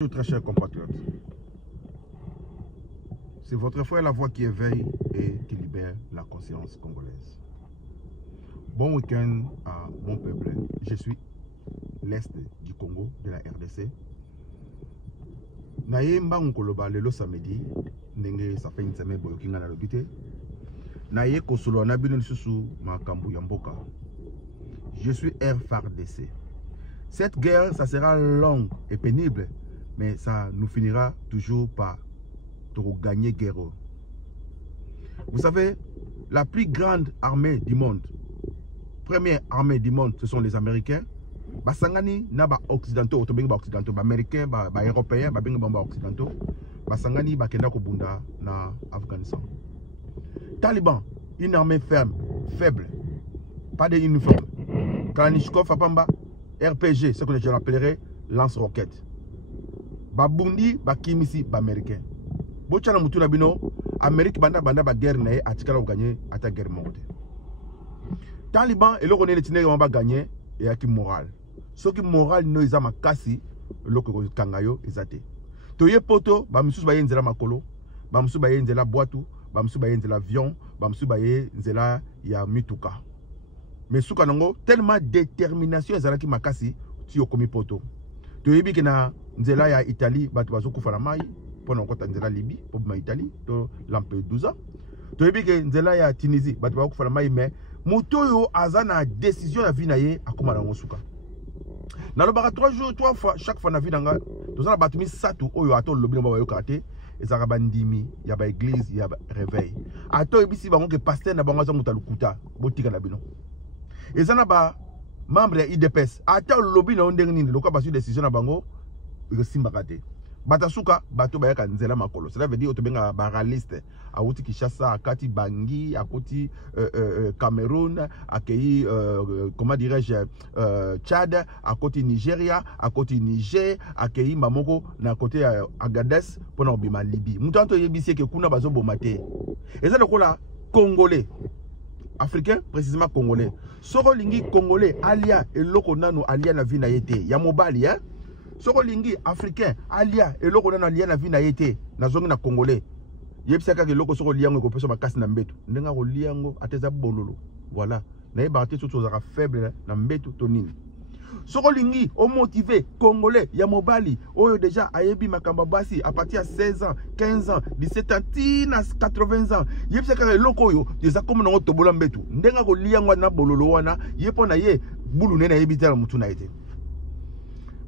Bonjour très chers compatriotes, c'est votre frère La Voix qui éveille et qui libère la conscience congolaise. Bon week-end à mon peuple, je suis l'Est du Congo, de la RDC. Naye mbangu koloba lelo samedi, ça fait une semaine boyoki nga na lobite. Naye kosolo na bino lisusu makambu ya mboka. Je suis FARDC. Cette guerre, ça sera longue et pénible, mais ça nous finira toujours par gagner guerre. Vous savez, la plus grande armée du monde, première armée du monde, ce sont les Américains. Basangani na ba occidentaux, ba occidentaux, ba américains, ba européens, ba occidentaux. Basangani ba kenda ko bunda na Afghanistan. Taliban, une armée ferme, faible, pas de uniforme. Kalachnikov, Apamba, RPG, ce que je l'appellerai lance-roquettes. Babundi, Bakimisi, Américain. Bochana Mutuna Bino, Amérique banda ba guerre nae, atikala gagner, ata guerre morte. Taliban, et le rené les Tinés va gagner, et à qui moral. Ce qui moral, no isa makasi, le kangayo, ezate. Toye poto, bamsus baye nzela makolo, bamsus baye nzela boitou, bamsus baye nzela avion, bamsus baye nzela ya mituka. Mais souka nango, tellement détermination ezalaki makasi, ti yokomi poto. Toyebi ke na nzela ya Italie, batu bazo kufala mai, pona nkota nzela Libye, pobima Italie, to Lampedusa. Toyebi ke nzela ya Tunisie, batu bazo kufala mai, mais moto yo azana décision ya vie na ye akoma nango souka. Na lobaka 3 jours, 3 fois, chaque fois na vie nanga, tozana batumi satu oyo ato lobi no ba yo kate, ezaka bandimi, ya ba église, ya ba réveil. Ato ebisi bango ke pasteur na bango za mutalukuta, botika na bino. Ezana ba membre ya IDPS, ato lobi na ndenge nini loka basu décision na bango, simba kate. Batasuka bato bayaka nzela makolo. Cela veut dire otobenga baraliste auti Kinshasa, akati Bangui, akoti Cameroun, akei comment dirais-je Tchad, akoti Nigeria, akoti Niger, akei Mamoko na côté Agadez pona obima Libye. Mutanto yebisi ke kuna bazo bomate. Eza lokola congolais. Africain, précisément congolais. Soro lingi congolais alia eloko nanu alia na vina yete. Ya mobali hein. Soko lingi africain alia eloko na lia na vie na yete na zongi na congolais yebisaka ke loko soko liango ko peso makasi na mbeto ndenga ko liango ateza bololo voilà na yeba te tout za faible na mbeto to nini soko lingi o motivé congolais ya mobali oyo déjà ayebi makamba basi à partir de 16 ans 15 ans 17 ans tina 80 ans yebisaka ke loko oyo eza comme na tobola mbeto ndenga ko liango na bololo wana yepo na ye bulu nena yebitela mutu na yete.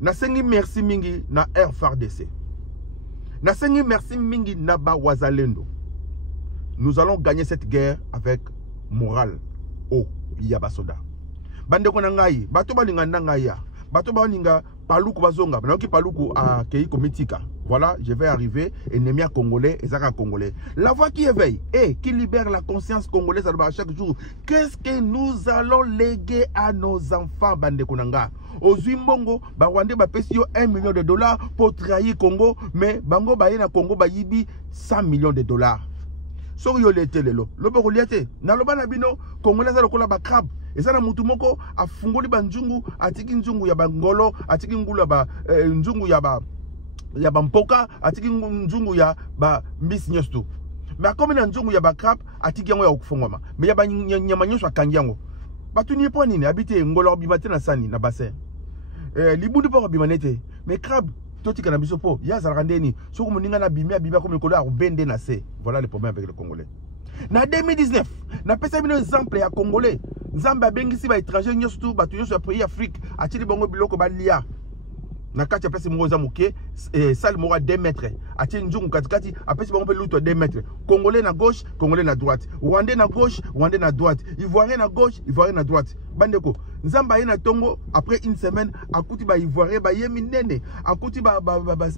Nasengi merci mingi na FARDC. Nasengi merci mingi na ba wazalendo. Nous allons gagner cette guerre avec morale. Oh, yabasoda. Bande ko na ngai, bato balinga na ngai ya. Bato balinga paluku bazonga, na ki paluku a kei komitika. Voilà, je vais arriver ennemi congolais et zaka congolais. La voix qui éveille et qui libère la conscience congolaise à chaque jour. Qu'est-ce que nous allons léguer à nos enfants bande konanga? Aux Zimbongo, Rwandais ba pesi yo $1 million pour trahir Congo, mais bango ba na Congo ba yibi $100 millions. So yo lete lelo. Lobo liate. Na loba na bino Congolais za lokola ba crab. Eza na mutu moko afungoli ba njungu, atiki njungu ya bangolo, atiki ngulu ba njungu ya ba mpoka, atiki njungu ya ba mbisi nyosto. Mais comme na njungu ya ba crab, atiki yango ya kufungwama. Mais ya ba nyama nyoso akangi yango. Batu ni po nini habite ngolo bimate na sani na bassin. Libundu po bimanete. Mais crabe toti kana biso po ya zarandeni soko moninga na bimia bibia comme le kolo a bende na se. Voilà le problème avec le Congolais. Na 2019, na pesa bino exemple ya Congolais. Nzamba bengisi ba étranger nyosto batu nyoso ya pays Afrique atili bongo biloko ba lia. Na kati ya pesa mwoza muke salle mwa 2 mètres atili njungu katikati apesi bongo pe luto 2 mètres. Congolais na gauche, Congolais na droite. Rwandais na gauche, Rwandais na droite. Ivoirien na gauche, Ivoirien na droite. Bandeko Nzamba ye na tongo après une semaine akuti ba Ivoirien ba ye minene akuti ba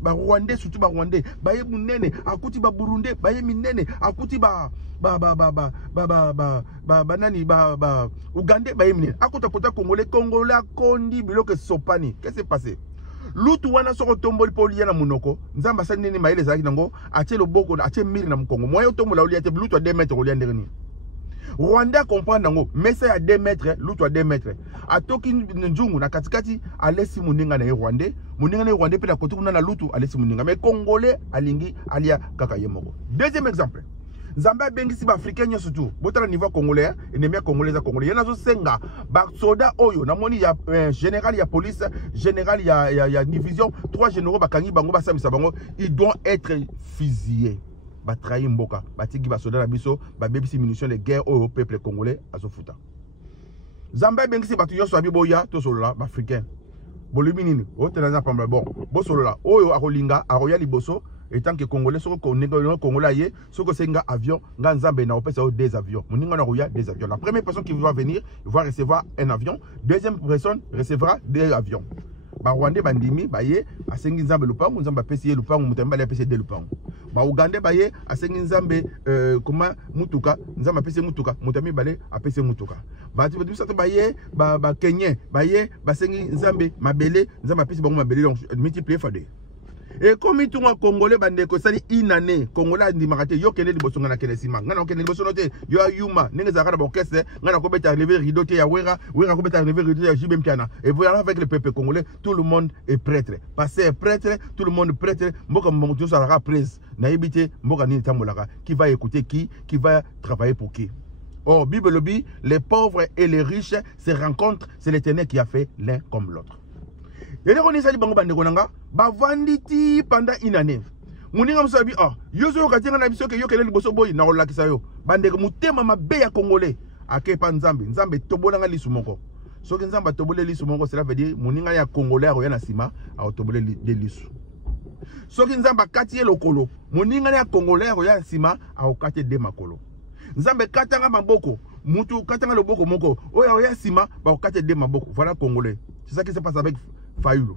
Rwandais surtout ba Rwandais ba ye minene akuti ba Burundais ba ye minene akuti ba nani ba Ougandais ba ye minene akuta pota Congolais kondi biloko sopani. Qu'est-ce qui s'est passé? Lutu wana soko tomboli po liya na munoko Nzamba sa nini maele zaki nango atie loboko atie miri na mkongo moyo tombola ulia te lutu a 2 mètres ulia ndeni Rwanda comprend nango, mais c'est à 2 mètres, l'autre à 2 mètres. A toki njungu na katikati, alesi muninga na Rwandais, muninga na Rwandais pe na koto na l'autre alesi muninga. Mais Congolais alingi alia kaka yemoko. Deuxième exemple. Zamba bengisi ba africain surtout. Botala niveau congolais, ennemi congolais congolais. Yana zo senga ba soda oyo na moni ya général ya police, général ya division, 3 généraux bakangi bango basamisa bango, ils doivent être fusillés. Ba trahir mboka, ba tiki ba soda na biso, ba bebisi munitions de guerre au peuple congolais azofuta. Zamba bengisi ba tuyo so abiboya to solola ba africain. Bolibi nini? O tenaza pamba bon. Bo solola oyo akolinga, aroya liboso. Et tant que Congolais, ce que Congolais, ce que c'est un avion, Nzambe na opé des avions. Moninga na rouya des avions. La première personne qui va venir va recevoir un avion. Deuxième personne recevra 2 avions. Ba Rwandais bandimi baye asengi Nzambe lupango, Nzamba pesi lupango, mutemba le pesi de lupango. Ba Ugandais baye asengi Nzambe comment mutuka, Nzamba pesi mutuka, mutami bale apesi mutuka. Ba tu sato baye ba Kenyan baye basengi Nzambe mabele, Nzamba pesi bango mabele donc multiplier fois 2. Et comme tout le Congolais bande ko sali inane Congolais ndi makate yo kende liboso ngana kende sima ngana kende liboso note yo yuma nenge zakara ba orchestre ngana ko beta arriver rideau te ya wera ko beta arriver rideau ya jibem piana et voilà avec le peuple congolais tout le monde est prêtre pasteur prêtre tout le monde prêtre mboka mboka ça sera prise na yibite mboka ni tamolaka qui va écouter qui va travailler pour qui. Or Bible le dit les pauvres et les riches se rencontrent, c'est l'Éternel qui a fait l'un comme l'autre. Yene koni sali bango bande konanga ba vanditi pendant une année. Muninga musabi yozo katinga na biso ke yokele liboso boy na olakisa yo. Bande mutema mabe ya Congolais. Ake pa Nzambe, Nzambe tobolanga lisu moko. Soki Nzamba tobole lisu moko cela veut dire muninga ya Congolais aroya na sima a tobole de lisu. Soki Nzamba katie lokolo, muninga ya Congolais aroya na sima a okate de makolo. Nzambe katanga maboko, mutu katanga loboko moko, oya sima ba okate de maboko. Voilà Congolais. C'est ça qui se passe avec Fayulu.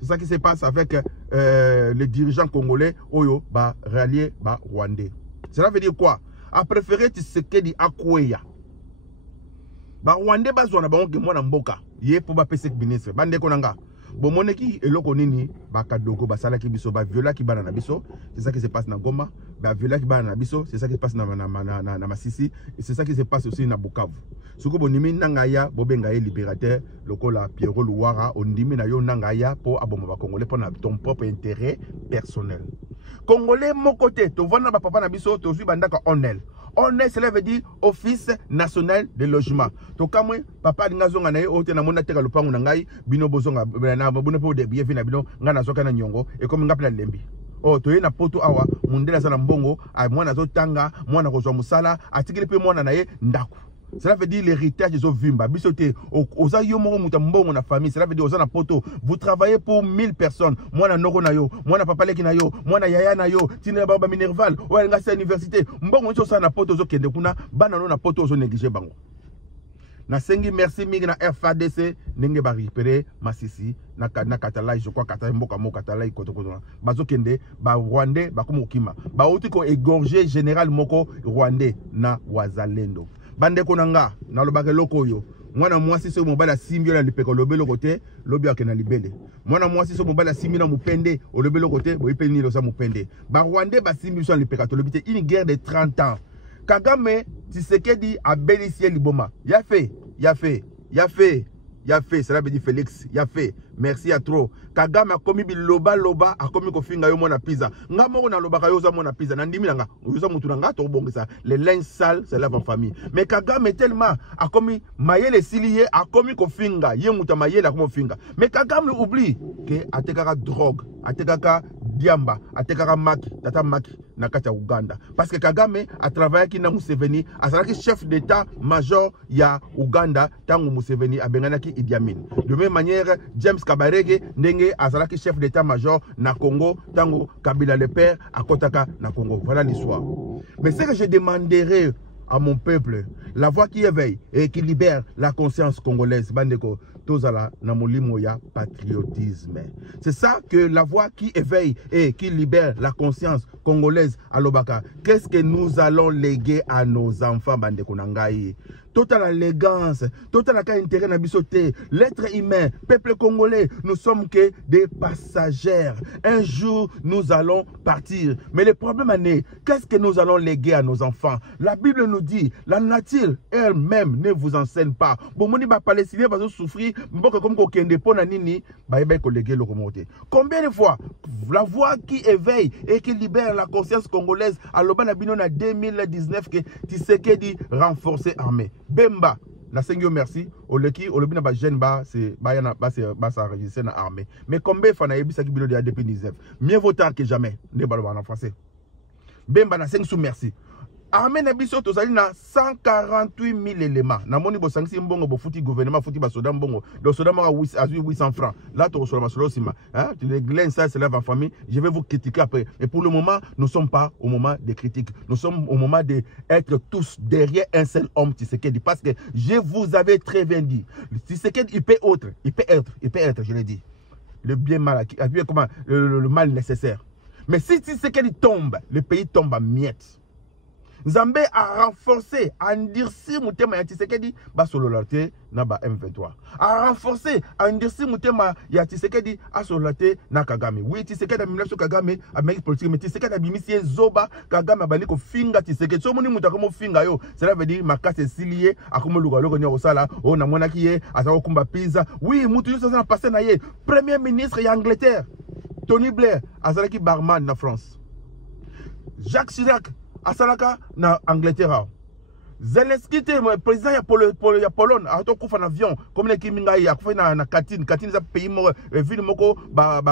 C'est ça qui se passe avec les dirigeants congolais Oyo ba rallier ba Rwandais. Cela veut dire quoi? A préféré Tshisekedi Akweya. Ba Rwandais ba zona ba onke mwana mboka. Ye po ba pese ministre. Bande konanga. Bon moneki eloko nini ba kadogo ba sala ki biso ba viola ki bana na biso. C'est ça qui se passe na Goma. Ba viola ki bana na biso. C'est ça qui se passe na Masisi. Et c'est ça qui se passe aussi na Bukavu. Soko bonimi nangaya bobenga libérateur lokola Pierrot Louara ondimi na yo nangaya po aboma ba Congolais pour ton propre intérêt personnel. Congolais mon côté to vana ba papa na biso to zui bandaka onel. Onel cela veut dire Office national de logement. To kamwe papa ngazonga na ye ote na mona teka lupangu na ngai bino bozonga na bono po de bien na bino ngana zoka na nyongo e comme ngapela lembi. To ye na poto awa mundela sana mbongo a mwana zo tanga mwana kozwa musala atikile pe mwana na ye ndako. Cela veut dire l'héritage des Ovimba. Bisote, oza yomo mutambongo na famille. Cela veut dire oza na poto. Vous travaillez pour 1000 personnes. Moi na noro na yo, moi na papa leki na yo, moi na yaya na yo, tina baba minerval, ouais nga sa université. Mbongo nso sa na poto zo kende kuna, bana no na poto zo négliger bango. Na sengi merci mingi na FADC nenge ba récupérer Masisi na Katala je crois Katala mboka mo Katala ikoto koto. Bazo kende ba Rwandais ba kumukima. Ba oti ko égorger général moko Rwandais na Wazalendo. Bande konanga na lobake loko yo mwana mwasi so mobala simbio na lipeko lobelo kote lobi akena libele mwana mwasi so mobala simbi na mupende o lobelo kote boyipe ni lo sa mupende ba Rwandais ba simbi so lipeka to lobite une guerre de 30 ans. Kagame Tshisekedi a bénitié liboma ya fait cela veut dire Félix ya fait merci à trop. Kagame a commis biloba loba a commis ko finga yo mona pizza nga moko na loba ka yo za mona pizza na ndimi nga yo za mutu nga to bongisa les linges sales c'est la famille mais Kagame tellement a commis mayele silié a commis ko finga ye muta mayele a commis finga mais Kagame oublie que atekaka drogue atekaka diamba atekaka maki tata maki na kati ya Uganda parce que Kagame a travaillé ki na Museveni azalaki chef d'état major ya Uganda tangu Museveni abenganaki Idi Amin. De même manière James Kabarege ndenge azalaki chef d'état major na Congo tango Kabila le père akotaka na Congo. Voilà l'histoire. Mais ce que je demanderai à mon peuple, la voix qui éveille et qui libère la conscience congolaise, bandeko tozala na molimo ya patriotisme. C'est ça que la voix qui éveille et qui libère la conscience congolaise à l'Obaka. Qu'est-ce que nous allons léguer à nos enfants, bandeko nangai? total élégance, total intérêt na bisoté, l'être humain, peuple congolais, nous sommes que des passagers. Un jour, nous allons partir. Mais le problème est, qu'est-ce que nous allons léguer à nos enfants? La Bible nous dit, la nature elle-même ne vous enseigne pas. Bon, moni ba palestinien va souffrir, comme kokende pona nini, ba léguer le remonter. Combien de fois la voix qui éveille et qui libère la conscience congolaise à l'Oban Bino en 2019 que Tshisekedi renforcer armée. Bemba, na sengyo merci, oleki, olobina ba jeune ba, c'est ça enregistré dans l'armée. Mais combien de fois na yebisa ki bino de 2019? Mieux vaut tard que jamais, ne balo en français. Bemba na sengyo merci. Armée na biso tozali na 148 000 éléments. Na moni bo sangisi mbongo bo futi gouvernement futi ba soda mbongo. Le soda m'a 800 francs. Là tu reçois ma solo sima. Hein? Tu les glaines ça c'est là en famille. Je vais vous critiquer après. Mais pour le moment, nous ne sommes pas au moment des critiques. Nous sommes au moment d'être tous derrière un seul homme Tshisekedi. Parce que je vous avais très bien dit. Tshisekedi il peut être, je l'ai dit. Le bien mal, comment le mal nécessaire. Mais si Tshisekedi tombe, le pays tombe en miettes. Nzambe a renforcé, a endurci Moutema ya Tshisekedi, ba sololate na ba M23. A renforcé, a endurci Moutema ya Tshisekedi, a sololate na Kagame. Oui, Tshisekedi a mination Kagame, a mérite politique, mais Tshisekedi a bimisi Zoba, Kagame a bani ko finga Tshisekedi. So moni muta komo finga yo, cela veut dire makase silié, a komo luga loko nya osala, o na mona kiye, asa kumba pizza. Oui, mutu yo sa passé na ye. Premier ministre ya Angleterre, Tony Blair, azalaki barman na France. Jacques Chirac, asalaka na Angleterre. Zelensky te président ya Pologne a to kufa na avion comme les kiminga ya kufa na Katyn za pays mo ville moko ba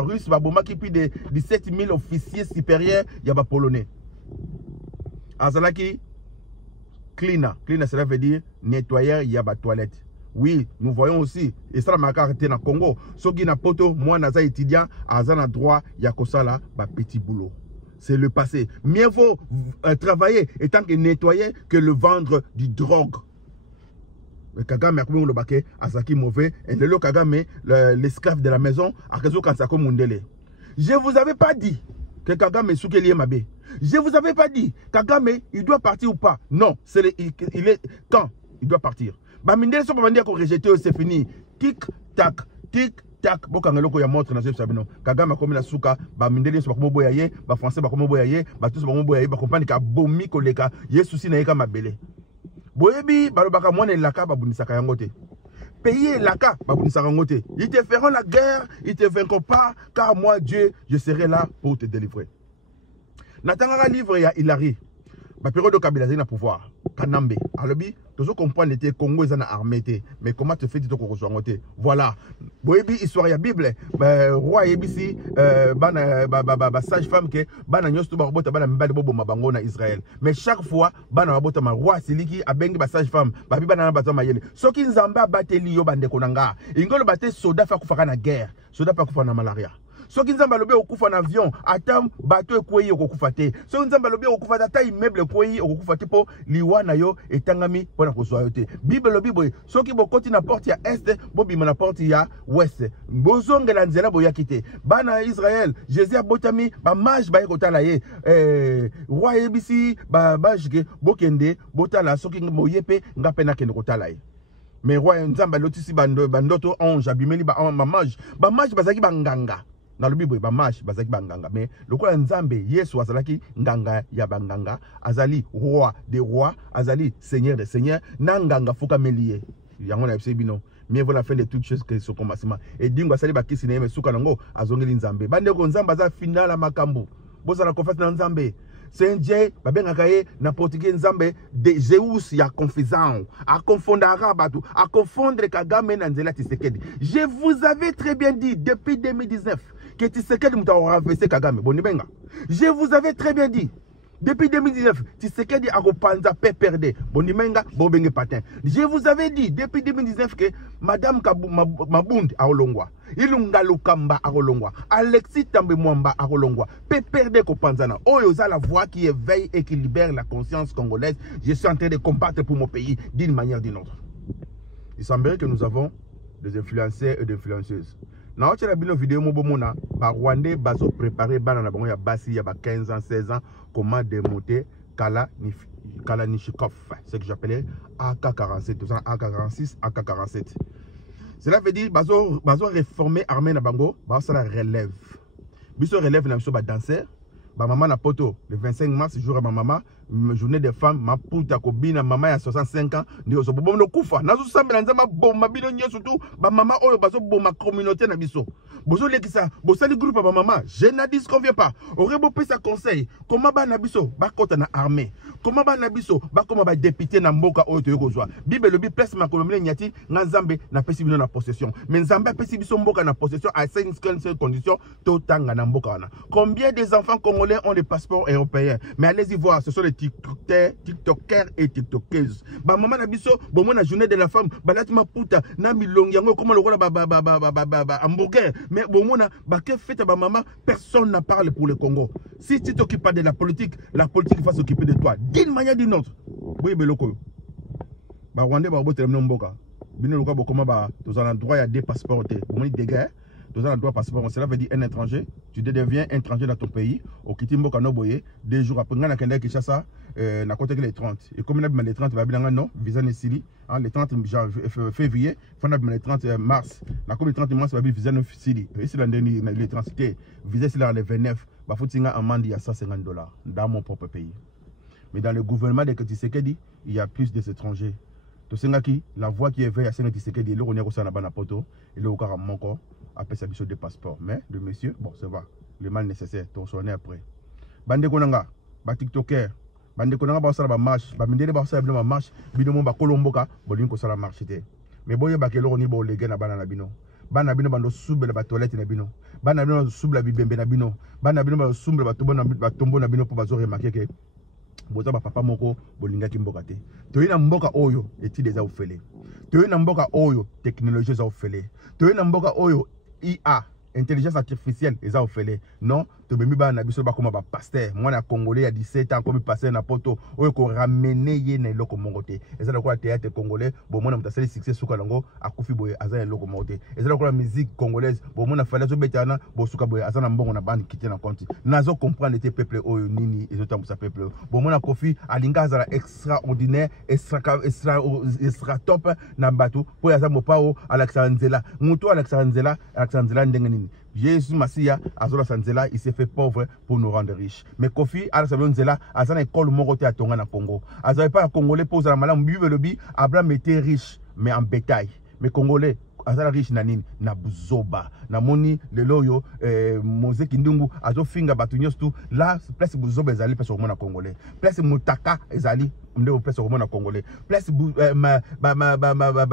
russe ba bomaki plus de 17 000 officiers supérieurs ya ba polonais. Asalaki cleaner cela veut dire nettoyeur ya ba toilette. Oui, nous voyons aussi, et ça m'a arrêté dans le Congo, ceux qui na poto, moi naza étudiant, azana droit ya kosala ba petit boulot. C'est le passé. Mieux vaut travailler étant que nettoyer que le vendre du drogue. Kagame a commis le baquet, Azaki mauvais, et le Kagame, l'esclave de la maison, a raison quand ça comme Mundele. Je vous avais pas dit que Kagame est soukelier mabé. Je vous avais pas dit Kagame, il doit partir ou pas. Non, il est quand il doit partir. Bah Mundele, ça va dire qu'on rejette, c'est fini. Tic tac, tic tac. Bokangeloko ya montre na sabino. Kagame a commis la souka, bah Mundele so ba boyaye, bah français ba komo boyaye, bah tous ba boyaye, bah comprendre ka bomi koleka, ye souci na yeka mabele. Boyebi balobaka mwana laka babunisaka yangote. Payer laka babunisaka yangote. Ils te feront la guerre, ils te vaincront pas, car moi Dieu, je serai là pour te délivrer. Natanga livre ya Hilary. Ba période de Kabila na pouvoir. Kanambe. Alobi, toujours comprendre que Congo est en armée, mais comment te fait-il qu'on reçoit ngote? Voilà. Boyebi histoire ya Bible, roi yebisi bana sage femme que bana nyosto ba robota bana mbali bobo mabango na Israël. Mais chaque fois bana robota ma roi siliki abengi ba sage femme, ba bi bana ba zama yele. Soki nzamba bateli yo bande konanga. Ingolo bate soda fa kufa na guerre, soda pa kufa na malaria. Soki nzamba lobe okufa na avion, ata bateau ekweyi okufa te. Soki nzamba lobe okufa ata immeuble ekweyi okufa te po liwa na yo etangami pona kozwa yo te. Bible lobi boye, soki bokoti na porte ya est, bobima na porte ya ouest. Bozongela nzela boyaki te. Bana Israël, Jésus abotami ba mage ba ekotala ye. Roi yebisi ba bajike bokende botala soki moyepe ngapena kende kotala ye. Mais roi nzamba lotisi bandoto ange abimeli ba mage. Ba mage bazaki banganga. Dans le Bible, ba mage bazaki banganga, mais le quoi nzambe Yesu azalaki nganga ya banganga, azali roi des rois, azali seigneur des seigneurs, nanganga fuka melie. Yango na ebise bino. Mieux vaut la fin de toutes choses que ce commencement. Et dingo asali ba kisi na yeme suka nango azongeli nzambe. Bande ko nzamba za final makambo. Boza na confiance na nzambe. C'est un Dieu, na portugais nzambe de Zeus ya confisant, à confondre arabe, à confondre Kagame na Nzela Tshisekedi. Je vous avais très bien dit depuis 2019 que Tshisekedi m'a renversé Kagame. Bonibenga. Je vous avais très bien dit. Depuis 2019, Tshisekedi a repanza pe perdé. Bonimenga, bobenge patin. Je vous avais dit depuis 2019 que Madame Mabund a Olongwa, Ilunga Lukamba a Olongwa, Alexis Tambe Mwamba a Olongwa, pe perdé Kopanzana. Oyoza la voix qui éveille et qui libère la conscience congolaise. Je suis en train de combattre pour mon pays d'une manière ou d'une autre. Il semblerait que nous avons des influenceurs et des influenceuses. Dans la vidéo, par Rwandais, baso préparé, banana bango ya basi, ya ba 15 ans, 16 ans, comment démonter Kala Kalachnikov, ce que j'appelais AK-47, AK-46, AK-47. Cela veut dire bazo réformer armée na bango, ça la relève. Biso relève na biso ba danser, ba maman na poto le 25 mars jour à ma maman, journée des femmes, ma puta kobina maman ya 65 ans, ndio so bomo no kufa. Nazo sambela nzama bomba bino nyo surtout ba maman oyo bazo bomba communauté na biso. Bozo lekisa, bosali groupe ba maman, je n'a dit convient pas. Aurait beau sa conseil, comment ba na biso ba kota na armée. Comment ba na biso ba comment ba député na mboka oyo to yokozwa. Bible le bi place ma kolomele nyati na Nzambe na pesi bino na possession. Mais Nzambe pesi biso mboka na possession à certaines conditions to tanga na mboka wana. Combien des enfants congolais ont des passeports européens? Mais allez-y voir, ce sont les TikTokers et TikTokeuses. Ba maman na biso, bon moi na journée de la femme, balati ma puta na milongi yango comment le rola hamburger. Mais bon moi ba que fait ba maman, personne n'a parlé pour le Congo. Si tu t'occupes pas de la politique va s'occuper de toi d'une manière ou d'une autre. Oui beloko. Ba Rwanda ba bote na mboka. Bino loka bo comment ba tous en droit il y a des passeports te. Bon ni dégâts. Tous en droit passeport, cela veut dire un étranger, tu deviens étranger dans ton pays, au Kitimbo Kanoboye, 2 jours après, on a qu'un Kishasa, na côté les 30. Et comme on a les 30, va bien non, visa ne Sili, les 30 février, on a les 30 mars, na comme les 30 mars, va bien visa ne Sili. Et c'est l'année les 30, visa c'est là les 29, va faut tinga amende il y a $150 dans mon propre pays. Mais dans le gouvernement de Tshisekedi, il y a plus des étrangers. Tosengaki, la voix qui éveille à Tshisekedi, le on est na bana poto, et le okara moko. Après ça, des passeports. Mais le monsieur, bon, ça va. Le mal nécessaire, ton sonné après. Bande konanga, ba TikToker, bande konanga ba sala ba marche, ba mindele ba sala ba marche, bino mo ba kolomboka, bolin ko sala marche te. Mais boye ba kelo ni bo lege na bana na bino. Bana bino bando subela ba toilette na bino. Bana bino subela bibembe na bino. Bana bino ba subela ba tombo na bino po bazo remarquer que bota ba papa moko bolinga ki mboka te. To ina mboka oyo eti déjà ofele. To ina mboka oyo technologie za ofele. To ina mboka oyo IA, intelligence artificielle, ils ont fait non, tu peux pas nabiso ba comme ba pasteur. Moi na congolais à 17 ans comme pasteur na poto, oyo ko ramener yene loko mongote. Et ça quoi théâtre congolais, bon moi na mtasali succès suka lango akufi boye azana loko mongote. Et ça quoi musique congolaise, bon moi na fala zo betana, bo suka boye azana mbongo na bandi kité na compte. Nazo comprendre les peuple oyo nini et autant ça peuple. Bon moi na kofi alinga azala extraordinaire, extra top na batu pour yaza mopao Alexandela. Muto Alexandela ndenge nini. Jésus Massia, Azola Sanzela, il s'est fait pauvre pour nous rendre riches. Mais Kofi, Alexandre Nzela, Azana école Moroté à Tonga na Congo. Azana pas Congolais pose la malade, Bive le bi, Abraham était riche, mais en bétail. Mais Congolais, Azana riche na nini, na buzoba, na moni, le loyo, Mose Kindungu, Azo Finga Batunios tout, là, place buzoba ezali, place au monde Congolais. Place Mutaka ezali, nde place au monde congolais. Place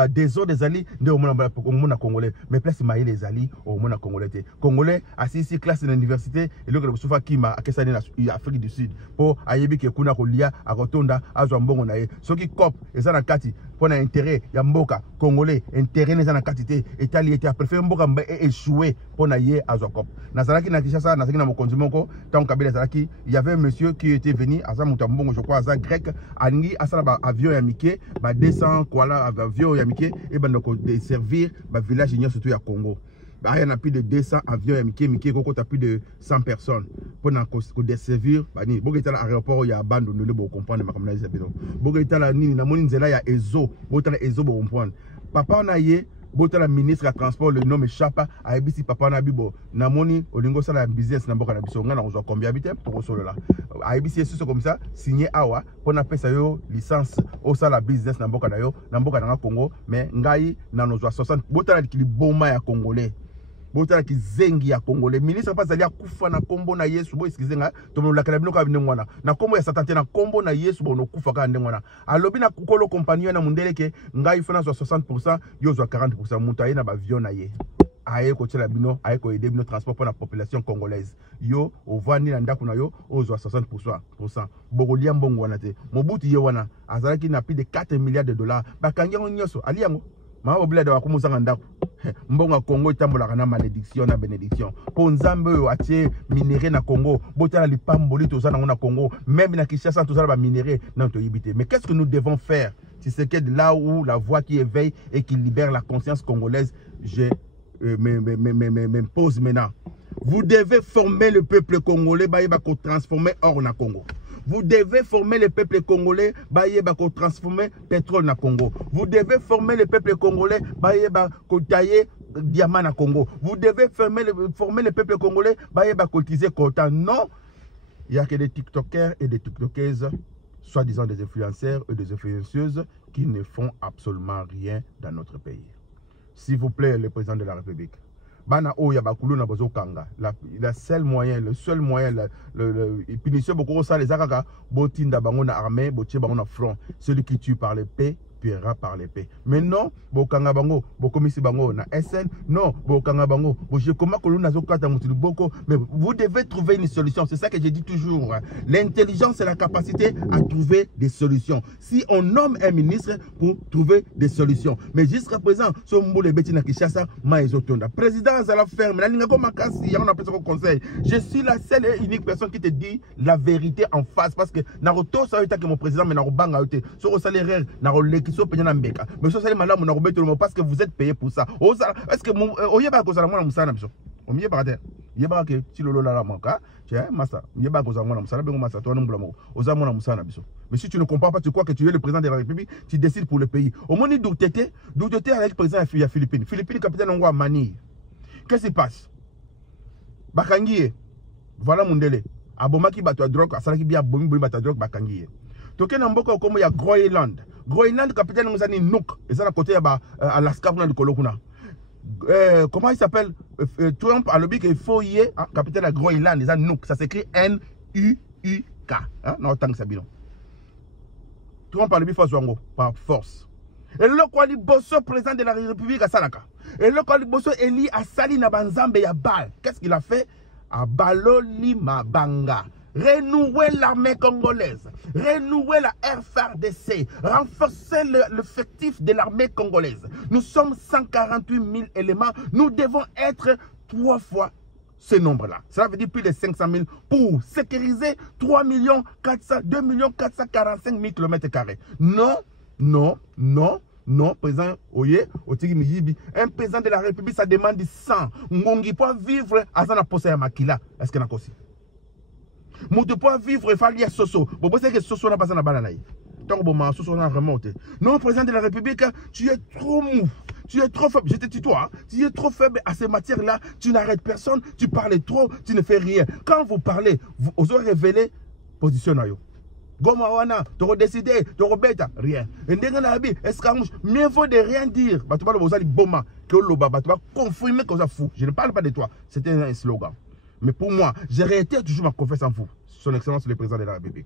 désordre des alliés nde au monde congolais. Mais place maïle les alliés au monde congolais. Congolais assisi classe de l'université et le sofa kima akesani na Afrique du Sud pour ayebi ke kuna kolia akotonda azwa mbongo na ye. Soki cop ezana kati pour na intérêt ya mboka congolais intérêt nezana kati te etali était préféré mboka mba échoué pour na ye azwa cop. Nazalaki na Kinshasa nazalaki na mokonzi moko tant Kabila zalaki il y avait un monsieur qui était venu aza mutambo je crois aza grec alingi asala ba avion ya mike ba 200 quoi avion ya mike et ben donc desservir ba village igno surtout ya Congo. Bah il y en a plus de 200 avions ya mike koko ta plus de 100 personnes pour na ko desservir ba ni bogeta la aéroport ya bando ne bo comprendre makamna za bino bogeta la nini na moni nzela ya ezo botala ezo bo comprendre papa na ye botala ministre ya transport le nom échappe a ebisi papa na bibo na moni olingo sala business na mboka na biso ngana on combien habité pour solo là a ebisi c'est comme ça signé awa pour na pesa yo licence au sala business na mboka na yo na mboka na Congo mais ngai na no 60 botala ki boma ya congolais botala ki zengi ya congolais ministre pas ali akufa na kombo na Yesu bo eskizenga to mo lakala bino ka ndengwana na kombo ya satante na kombo na Yesu bo no kufa ka ndengwana alobi na kukolo compagnie na mundeleke ngai fona 60% yo 40% mutaye na ba avion na ye aye ko tela bino aye ko aider bino transport pour la population congolaise yo ovani na ndako na yo ozo 60% bogolia mbongo wana te mobutu ye wana azalaki na plus de 4 milliards de dollars bakangi nyoso ali yango mama obila de wakumusanga ndako mbonga Congo itambola na malédiction na bénédiction po nzambe oyo atie minéré na Congo botala lipamboli tozana na Congo même na Kinshasa tozala ba minéré na to yibité. Mais qu'est-ce que nous devons faire? C'est que là où la voix qui éveille et qui libère la conscience congolaise, je m'impose maintenant. Vous devez former le peuple congolais, transformer hors na Congo. Vous devez former le peuple congolais, pour transformer pétrole na Congo. Vous devez former le peuple congolais, pour tailler diamant na Congo. Vous devez former le peuple congolais, pour cotiser coltan. Non, il n'y a que des TikTokers et des TikTokaises, soi-disant des influenceurs et des influenceuses, qui ne font absolument rien dans notre pays. S'il vous plaît, le président de la République, le seul moyen, punition beaucoup ça les akaka botinda bango na armée, botie bango na front. Celui qui tue par l'épée paiera par l'épée. Mais non, bokanga bango, bokomisi bango na SN, non, bokanga bango, bokoma koluna zokata mutulu boko. Mais vous devez trouver une solution. C'est ça que je dis toujours. L'intelligence, c'est la capacité à trouver des solutions. Si on nomme un ministre pour trouver des solutions. Mais jusqu'à présent, ce mboule beti na Kinshasa, maezotonda. Président Zala ferme, la linga makasi, on appelle ça au conseil. Je suis la seule et unique personne qui te dit la vérité en face. Parce que Naruto, ça a été que mon président, mais Narubanga a été. Sur le salaire, Narolek, mais ça, c'est malade, parce que vous êtes payé pour ça. Est-ce que vous avez pas cause à moi, Moussa Nabiso? On m'y est pas terre. Il y a pas que si le lola la manque, tiens, Massa, il y a pas cause à moi, Moussa Nabiso, Massa, toi, non, aux amours, Moussa Nabiso. Mais si tu ne comprends pas, tu crois que tu es le président de la République, tu décides pour le pays. Au moment où tu étais avec le président de la Philippines. Philippines, capitaine Ongoa Mani. Qu'est-ce qui se passe? Bakangiye, voilà mon délai. Abomaki batwa drogue, Asalaki bien Bomi batwa drogue, Bakangiye. Toké Namboka, comme il y a Groenland. Groenland, capitaine Mouzani Nook, et ça, à côté, à Alaska, on a du Kolokuna. Comment il s'appelle? Trump a le but qu'il faut y aller, capitaine à Groenland, ils ont Nook. Ça s'écrit N-U-U-K. Non, tant que ça, bilan. Trump a le but par force. Et le quoi, il bosso président de la République à Salaka. Et le quoi, il bosso Eli à Sali Nabanzambe à Bal. Qu'est-ce qu'il a fait? À Baloli Mabanga. Renouer l'armée congolaise, renouer la FARDC, renforcer l'effectif de l'armée congolaise. Nous sommes 148 000 éléments, nous devons être 3 fois ce nombre-là. Cela veut dire plus de 500 000 pour sécuriser 2 445 000 km². Non, non, non. Non, président Oye, Otigi Miyibi, un président de la République, ça demande 100. Ngongi peut vivre à Zana Posa Makila. Est-ce qu'il y a aussi? Moutou peut vivre, il faut aller à Soso. Bon, c'est que Soso n'a pas à bananaï. Donc, bon, Soso n'a remonté. Non, président de la République, tu es trop mou. Tu es trop faible. Je te tutoie. Tu es trop faible à ces matières-là. Tu n'arrêtes personne. Tu parles trop. Tu ne fais rien. Quand vous parlez, vous osez révéler position. Goma wana, tu as décidé, tu as bêta, rien. Mieux vaut de rien dire. Tu vas confirmer que ça fou. Je ne parle pas de toi. C'était un slogan. Mais pour moi, j'ai réitéré toujours ma confiance en vous. Son Excellence le Président de la République.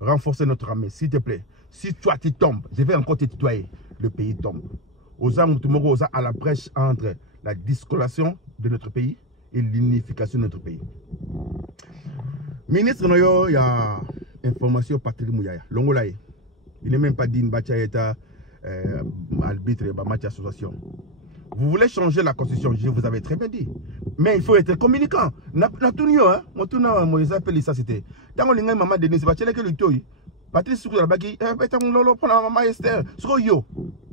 Renforcez notre armée, s'il te plaît. Si toi tu tombes, je vais encore te tutoyer. Le pays tombe. Osa Moutoumoro, osa à la brèche entre la discolation de notre pays et l'unification de notre pays. Ministre Noyo, il y a information Patrick Mouyaya. Longolaye. Il n'est même pas dit une bataille arbitre et match association. Vous voulez changer la constitution, je vous avais très bien dit. Mais il faut être communicant. Ça c'était. Tant qu'on a maman Denis, c'est que le toy. Patrice Soukou Rabaki, lolo prend maman Esther. Yo.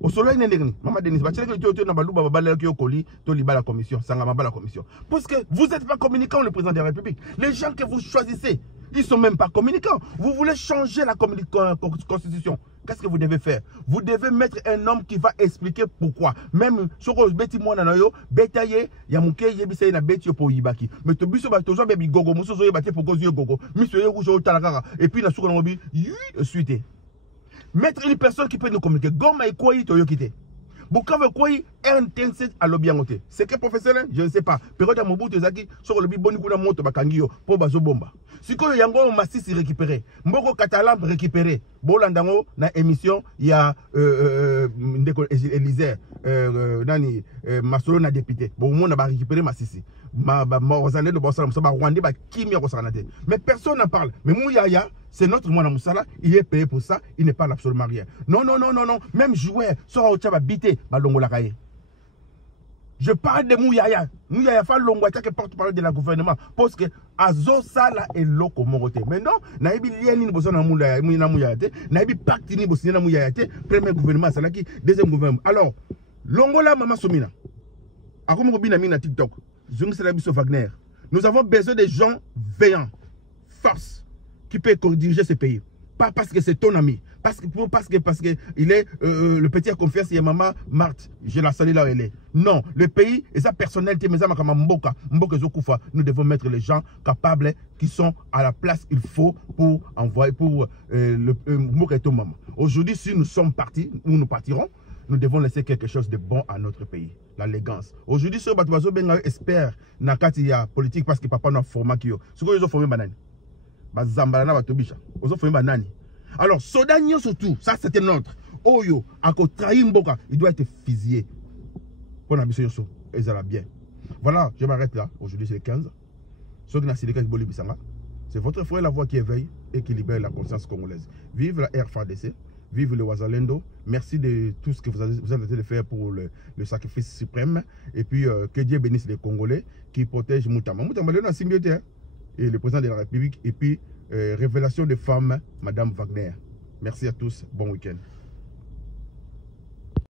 Au soleil n'est maman Denis, c'est que le toy n'a pas louba babalé qui au colis, toliba la commission, sangama la commission. Parce que vous n'êtes pas communicant, le président de la République. Les gens que vous choisissez, ils ne sont même pas communicants. Vous voulez changer la constitution. Qu'est-ce que vous devez faire? Vous devez mettre un homme qui va expliquer pourquoi. Même sur le bêti moi nanayo, bétaillé, yamuke yebise na bêti pour yibaki. Mais to biso ba tozo bebi gogo, muso zo yebate pour gozo gogo. Miso yo rouge au talakara. Et puis na souko ngobi, suite. Mettre une personne qui peut nous communiquer. Goma et quoi y to yo kité. Bukave quoi y intense à l'obiangote. C'est que professionnel, je ne sais pas. Période à Mobutu Zaki sur le biboni kuna moto bakangio pour bazo bomba. Si ko yango Masisi récupéré, Mboko Katalam récupéré. Bolandango na émission il y a Élysée nani Masolo na député. Bon monde a récupéré Masisi. Mais personne n'en parle. Mais Mouyaya, c'est notre Mouana Moussala, il est payé pour ça, il ne parle absolument rien. Non, non, non, non, non. Même joueur, sera au Tchaba bité, Balongo Lakaye. Je parle de Mouyaya. Mouyaya fa longwata que porte-parole de la gouvernement. Parce que Azo Sala est loko moroté. Mais non, Naïbi Liani Bosana Mouyaya, Naïbi Pactini Bosina Mouyaya, premier gouvernement, c'est là qui, deuxième gouvernement. Alors, Longola Mama Somina. Akomo Bina Mina TikTok. Wagner. Nous avons besoin de gens veillants, force, qui peut diriger ce pays. Pas parce que c'est ton ami, parce que il est le petit à confiance, il y a maman Marthe, je la salue là où elle est. Non, le pays et sa personnalité, nous devons mettre les gens capables qui sont à la place qu'il faut pour envoyer pour le Mouketoumam. Aujourd'hui, si nous sommes partis, ou nous partirons, nous devons laisser quelque chose de bon à notre pays. L'élégance. Aujourd'hui, ce Batubazo Benga espère Nakati ya politique parce que papa n'a formé qui yo. Ce que ils ont formé banani. Bazambalana Batobisha. Ils ont formé banani. Alors, Sodanio surtout, ça c'était notre. Oyo, encore trahi Mboka, il doit être fusillé. Pour la mission Yoso, ils allaient bien. Voilà, je m'arrête là. Aujourd'hui, c'est le 15. Ceux qui n'ont pas Boli Bissanga, c'est votre frère la voix qui éveille et qui libère la conscience congolaise. Vive la RFADC. Vive le Ouazalendo. Merci de tout ce que vous avez essayé de faire pour le sacrifice suprême. Et puis, que Dieu bénisse les Congolais qui protègent Moutama. Moutama, il y a un symbiote, et le président de la République. Et puis, révélation de femmes, Madame Wagner. Merci à tous. Bon week-end.